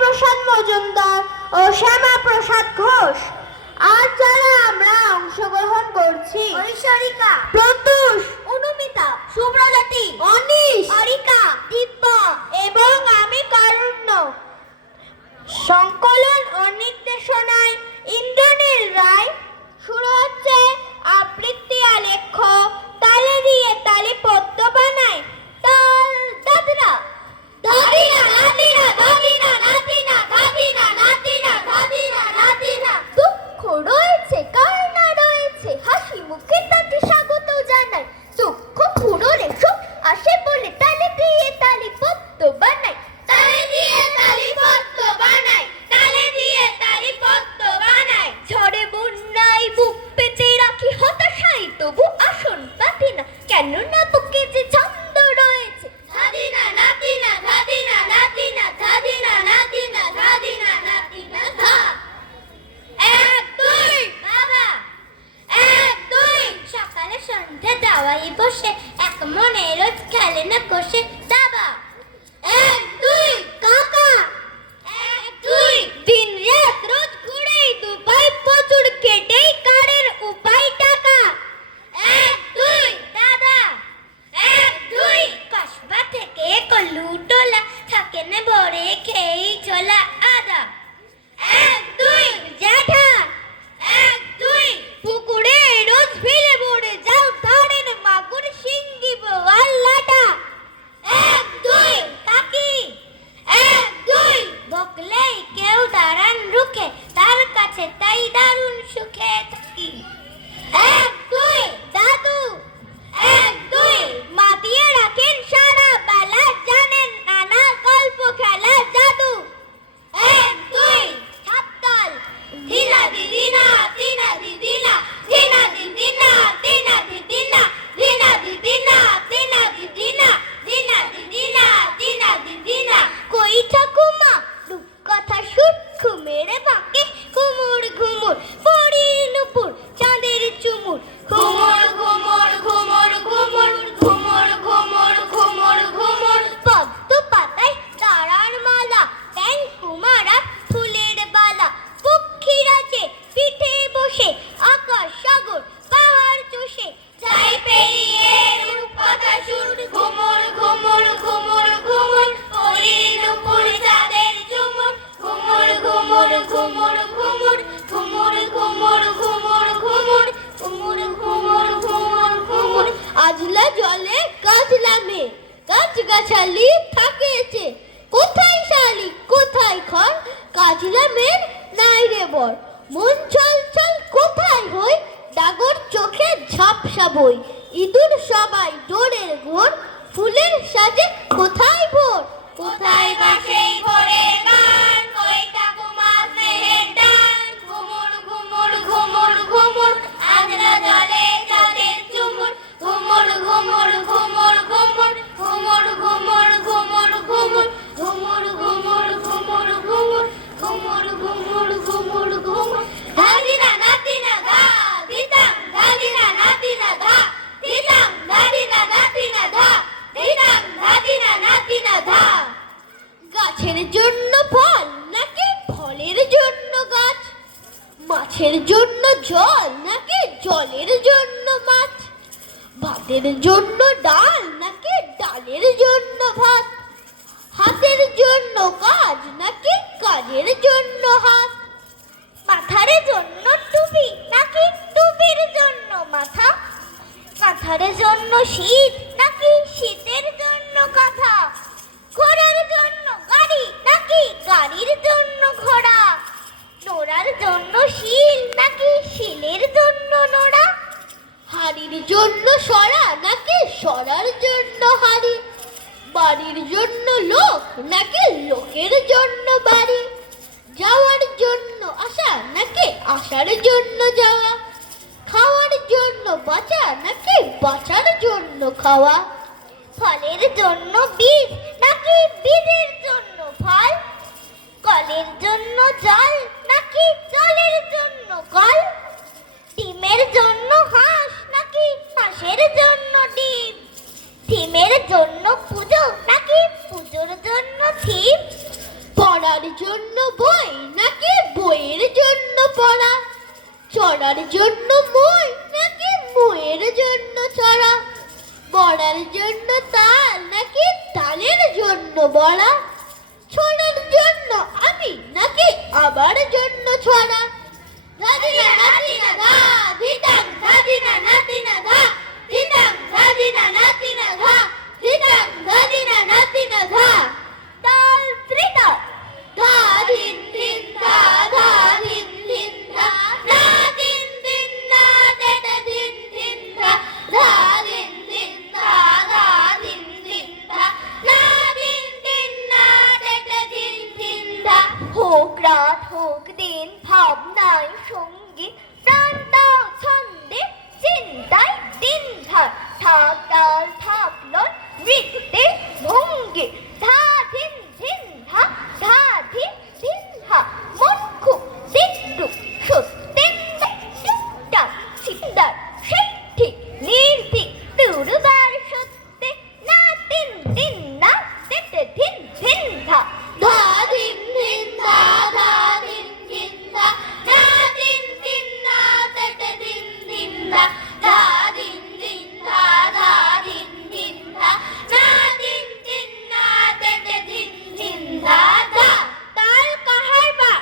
প্রসাদ মজুমদার ও শ্যামা প্রসাদ ঘোষ। আজ যারা আমরা অংশগ্রহণ করছি: ঐশ্বরিকা, প্রত্যুষ, অনুমিতা, শুভ্রজ্যোতি, অনিশ, অরিকা, দিব্যা এবং আমি কারুণ্য। সংকলন ও নির্দেশনায় ইন্দ্রনীল রায়। শুরু হচ্ছে আবৃত্তি আলেখ্য। তালে দিয়ে তালি পদ্য বানায় তাল দাদরা। ধাদিনা নাতিনা ধাদিনা নাতিনা ধাদিনা নাতিনা ধাদিনা নাতিনা। দুঃখ রয়েছে, কান্না রয়েছে, হাসি মুখে তাকে স্বাগত জানাই। সুখ পুরোরে সুখ আসে বলে তালে দিয়ে তালি পদ্য বানাই। তালে দিয়ে তালি পদ্য বানাই, তালে দিয়ে তালি পদ্য বানাই। ঝড়ে বন্যায় বুক পেতে রাখি, হতাশায় তবু আসন পাতি না, কেননা বুকে যে ছন্দ রয়েছে। ধাদিনা নাতিনা ধাদিনা নাতিনা ধাদিনা নাতিনা ধাদিনা নাতিনা ধা। এক দুই বাবা, এক দুই। সকালে সন্ধ্যা দাওয়াই বসে, এক মনে রোজ খেলে না কষে দাবা। এক দুই কাকা, এক দুই। দিন রাত রোজ ঘুরেই দুবাই, প্রচুর কেটেই কারের উপায় টাকা। এক দুই দাদা, এক দুই। কসবা থেকে কল্লু টোলা, থাকে না ভরে খেয়েই ছোলা আদা। এক দুই জ্যাঠা, এক দুই। পুকুরে রোজ ফিরে ভরে যাও, ধরেন মাগুর, শিঙ্গি, বোয়াল, লাটা। এক দুই কাকি, এক দুই। বকলেই কেউ দাঁড়ান রুখে, তার কাছে তাই দারুণ সুখে থাকি। এক দুই দাদু, এক দুই। মাতিয়ে রাখেন সারা বেলা, জানেন নানা গল্প খেলা জাদু। এক দুই হাততাল। দিনা দিদিনা দিনা দিদিনা দিনা দিদিনা দিনা দিদিনা দিনা দিদিনা দিনা দিদিনা দিনা দিদিনা দিনা দিদিনা। কই ঠাকুমা রূপকথা সুর, ঘুমেরে বাঁকে ঘুমুর ঘুমুর, পরি নুপুর চাঁদের চুমুর। ঘুমুর ঘুমুর ঘুমুর ঘুমুর ঘুমুর ঘুমুর ঘুমুর ঘুমুর। পদ্ম পাতায় তারার মালা, ব্যাঙ কুমারা ফুলের বালা। পক্ষীরা যে পিঠে বসে, আকাশ সাগর পাহাড় চষে যাই পেরিয়ে রূপকথা সুর। ঘুমুর ঘুমুর ঘুমুর ঘুমুর, পরি নুপুর চাঁদের চুমুর। ঘুমুর ঘুমুর ঘুমুর ঘুমুর ঘুমুর ঘুমুর ঘুমুর ঘুমুর ঘুমুর ঘুমুর ঘুমুর ঘুমুর। আজলা জলে কাজলা মেয়ে, গাছ গাছালি থাকেছে। কোথায় শালিক কোথায় খড়, কাজলা মেয়ের নাই রে বর। মন ছল ছল কোথায় হই, ডাগর চোখে ঝাপসা বই। ইঁদুর সবাই ডোরের ঘোর, ফুলের সাজে কোথায় ভোর। কোথায় বাসে ভোরের গান, কই ঠাকুমা স্নেহের ডান। ঘুমুর ঘুমুর ঘুমুর ঘুমুর, আজরা জলে চাঁদের চুমুর। ঘুমুর ঘুমুর ঘুমুর ঘুমুর ঘুমুর ঘুমুর ঘুমুর ঘুমুর ঘুমুর ঘুমুর ঘুমুর ঘুমুর ঘুমুর ঘুমুর ঘুমুর ঘুমুর। ধাদিনা নাতিনা ধা দিতাম, ধাদিনা নাতিনা ধা দিতাম, ধাদিনা নাতিনা ধা দিতাম, ধাদিনা নাতিনা ধা। গাছের জন্য ফল নাকি ফলের জন্য গাছ, মাছের জন্য জল নাকি জলের জন্য মাছ, ভাতের জন্য ডাল নাকি ডালের জন্য ভাত, হাতের জন্য কাজ নাকি কাজের জন্য হাত, মাথার জন্য টুপি নাকি টুপির জন্য মাথা, কাঁথার জন্য শীত নাকি শীতের জন্য কাঁথা, ঘোড়ার জন্য গাড়ি নাকি গাড়ির জন্য ঘোড়া, নোড়ার জন্য শিল নাকি শিলের জন্য নোড়া, হাড়ির জন্য সরা নাকি সরার জন্য হাড়ি, বাড়ির জন্য লোক নাকি লোকের জন্য বাড়ি, যাওয়ার জন্য আসা নাকি আসার জন্য যাওয়া, খাওয়ার জন্য বাঁচা নাকি বাঁচার জন্য খাওয়া, ফলের জন্য বীজ নাকি বীজের জন্য ফল, কলের জন্য জল নাকি জলের জন্য কল, ডিমের জন্য হাঁস নাকি হাঁসের জন্য ডিম, থিমের জন্য পুজো নাকি পুজোর জন্য থিম, পড়ার জন্য চড়ার জন্য মই নাকি ময়ের জন্য চড়া, বড়ার জন্য তাল নাকি তালের জন্য বড়া, ছড়ার জন্য আমি নাকি আবার জন্য ছড়া। ধাদিনা নাতিনা ধা ধিতাং ধাদিনা নাতিনা ধা ধিতাং ধাদিনা নাতিনা ধা ধিতাং ধাদিনা নাতিনা ধা। তাল ত্রিতা ধা ধিন ধিন ধা ধা ধিন ধিন ধা না ধিন ধিন না দেটা ধিন ধিন ধা ধা ধিন ধিন ধা ধা ধিন ধিন ধা না ধিন ধিন না দেটা ধিন ধিন ধা। হোক রাত হোক দিন ভাবনায় সঙ্গীত প্রাণ দাও ছন্দে চিন্তায় দিন ধার থাক তাল থাক লয় নৃত্যে ভঙ্গি ধা ধিন ধিন ধা ধা ধিন ধিন ধা। মন খুব বিদ্রুপ সত্যের টুকটাক সিন্দার সেই ঠিক নির্ভীক দুর্বার সত্যে না দিন দিন না দেতে ধিন ধিন ধা ধা ধিন ধিন ধা ধা ধিন ধিন ধা না দিন দিন না দেতে ধিন ধিন ধা ধা ধিন ধিন ধা ধা ধিন ধিন ধা না দিন দিন না দেতে ধিন ধিন ধা ধা। তাল কাহার বা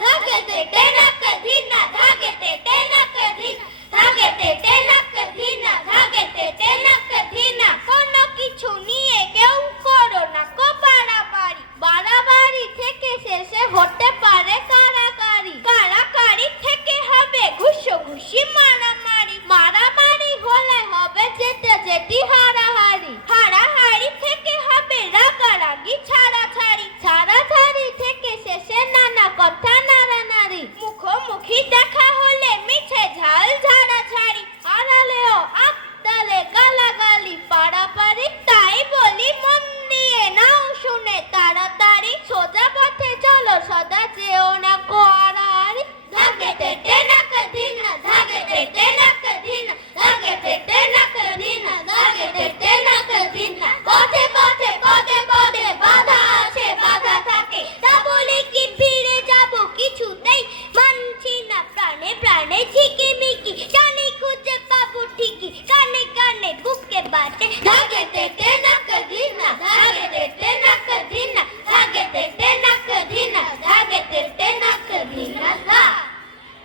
ধাগে দেতে নাক ধিনা ধাগে দেতে নাক ধিন ধাগে দেতে নাক ধিনা ধাগে দেতে নাক ধিনা। কোনো কিছু নিয়ে কেউ করো না কো বাড়াবাড়ি, বাড়াবাড়ি থেকে শেষে হতে পারে কারাকারি, কারাকারি থেকে হবে ঘুষোঘুষি মারামারি, মারামারি হলে হবে যেটা যেটি হারাহারি, হারাহারি থেকে হবে রাগারাগি ছাড়াছাড়ি, ছাড়াছাড়ি থেকে শেষে নানা কথা নাড়ানাড়ি, মুখোমুখি দেখা হলে মিছে ঝাল ঝাড়াঝাড়ি, আড়ালেও আবদালে গালাগালি পাড়াপাড়ি। তাই বলি মন দিয়ে নাও শুনে তাড়াতাড়ি, সোজা পথে চলো সদা যেও না কো আড়াআড়ি। ধাগে দেতে নাক ধিনা ধাগে দেতে নাক ধিনা ধাগে দেতে নাক ধিনা ধাগে দেতে নাক ধিনা। পথে পথে পদে পদে বাধা আছে বাধা থাকে, তা বলে কি ফিরে যাব কিছুতেই মানছি না, প্রাণে প্রাণে ঝিকিমিকি জানি খুঁজে পাবো ঠিকই, কানে কানে বুকে বাজে ধাগে দেতে নাক ধিনা ধাগে দেতে নাক ধিনা ধাগে দেতে নাক ধিনা ধাগে দেতে নাক ধিনা ধা।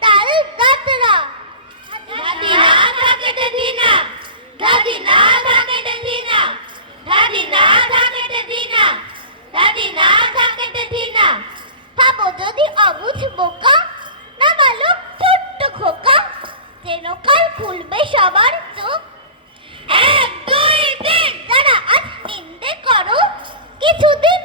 তাল গাতরা ধাদিনা ধাগে দে ধিনা ধাদিনা ধাগে দে ধিনা ধাদিনা ধাগে দে ধিনা ধাদিনা ধাগে দে ধিনা। ভাবো যদি অবুঝ বোকা না বালক ছোট্ট খোকা, যেন কাল খুলবে সবার চোখ। এক দুই তিন যারা আজ নিন্দে করো কিছুদিন